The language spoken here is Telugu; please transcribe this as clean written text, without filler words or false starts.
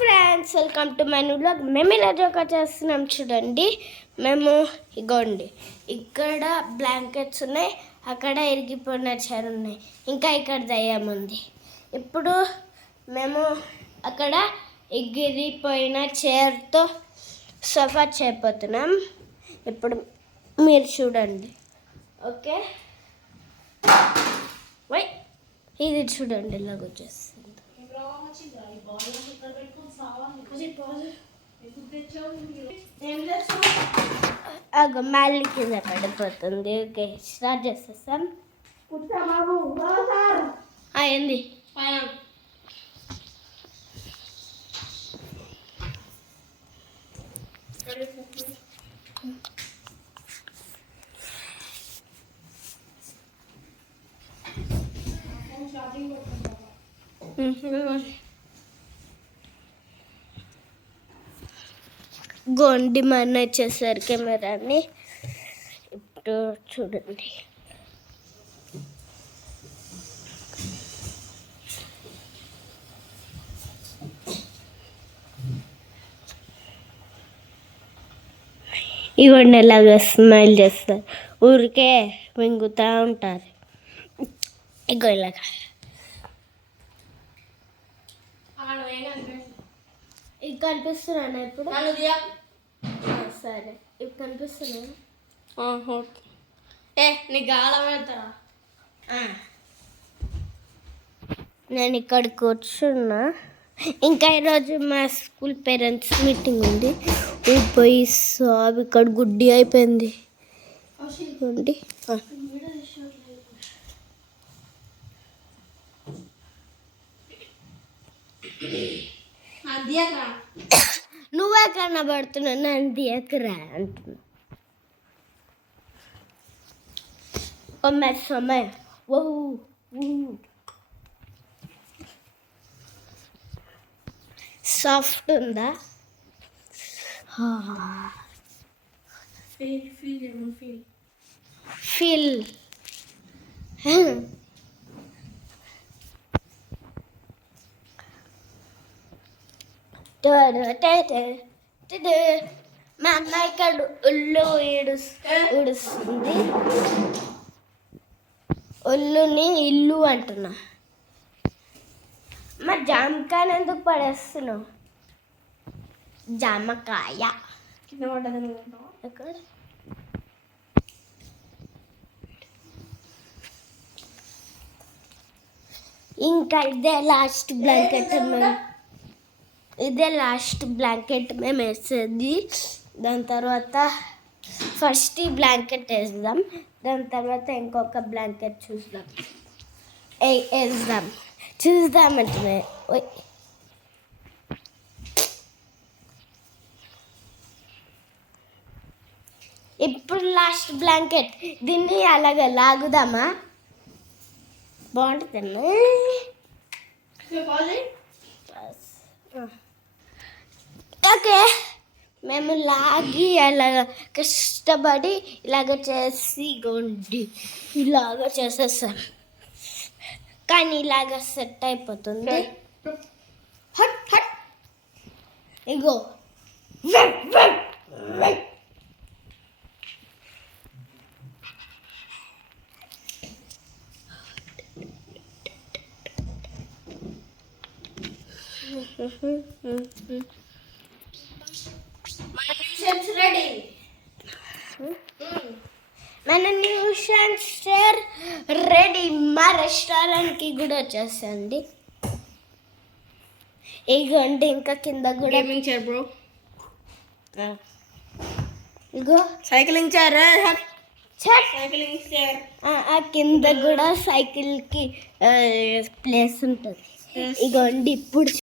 Friends, welcome to my new vlog. మేము ఈరోజు ఒక చేస్తున్నాం చూడండి. మేము ఇగోండి, ఇక్కడ బ్లాంకెట్స్ ఉన్నాయి, అక్కడ ఇరిగిపోయిన చైర్ ఉన్నాయి, ఇంకా ఇక్కడ దయ్యం ఉంది. ఇప్పుడు మేము అక్కడ ఎగిరిపోయిన చైర్తో సోఫా చేయబోతున్నాం. ఇప్పుడు మీరు చూడండి. ఓకే, వై ఇది చూడండి, ఇలాగ వచ్చేస్తుంది. మళ్ళీ కింద పడిపోతుంది. ఓకే, స్టార్ట్ చేసేస్తాం. ఏంది గోండి మన వచ్చేసరి కెమెరాని ఇప్పుడు చూడండి. ఇవన్నీ ఎలాగ స్మైల్ చేస్తారు, ఊరికే మింగుతూ ఉంటారు. ఇగో ఇలాగా ఇది కనిపిస్తున్నాను ఇప్పుడు. సరే, ఇప్పుడు కనిపిస్తున్నాను. నీ గాల పెడతారా? నేను ఇక్కడ కూర్చున్నా. ఇంకా ఈరోజు మా స్కూల్ పేరెంట్స్ మీటింగ్ ఉంది. పోయి సాబ్ ఇక్కడ గుడ్డి అయిపోయింది. గుడ్డి నువ్వే కనబడుతున్నా, నన్ను దియకరా అంటున్నా. సమయ సాఫ్ట్ ఉందా? ఫీల్ మా అన్న ఇక్కడ ఒళ్ళు ఉడుస్తుంది. ఒళ్ళుని ఇల్లు అంటున్నా. మా జామకాయని ఎందుకు పడేస్తున్నావు? జామకాయ కింద పడ్డది. ఎక్కడ? ఇంకా ఇదే లాస్ట్ బ్లాంకెట్ మేము వేసేది. దాని తర్వాత ఫస్ట్ ఈ బ్లాంకెట్ వేద్దాం, దాని తర్వాత ఇంకొక బ్లాంకెట్ చూద్దామంటే ఇప్పుడు లాస్ట్ బ్లాంకెట్. దీన్ని అలాగే లాగుదామా? బాగుంటుందమ్మా. ఓకే, మేము లాగి అలాగ కష్టపడి ఇలాగ చేసి గొండి ఇలాగ చేసేస్తాం. కానీ ఇలాగ సెట్ అయిపోతుంది. హట్ హట్ ఇగో రెడీ. మన న్యూషన్స్ చైర్ రెడీ. మా రెస్టారెంట్కి కూడా వచ్చేసండి. ఇగోండి, ఇంకా కింద కూడా గేమింగ్ చైర్ బ్రో. ఇగో సైక్లింగ్ చైర్. Cycling chair. ఆ కింద కూడా సైకిల్కి ప్లేస్ ఉంటుంది. ఇగోండి ఇప్పుడు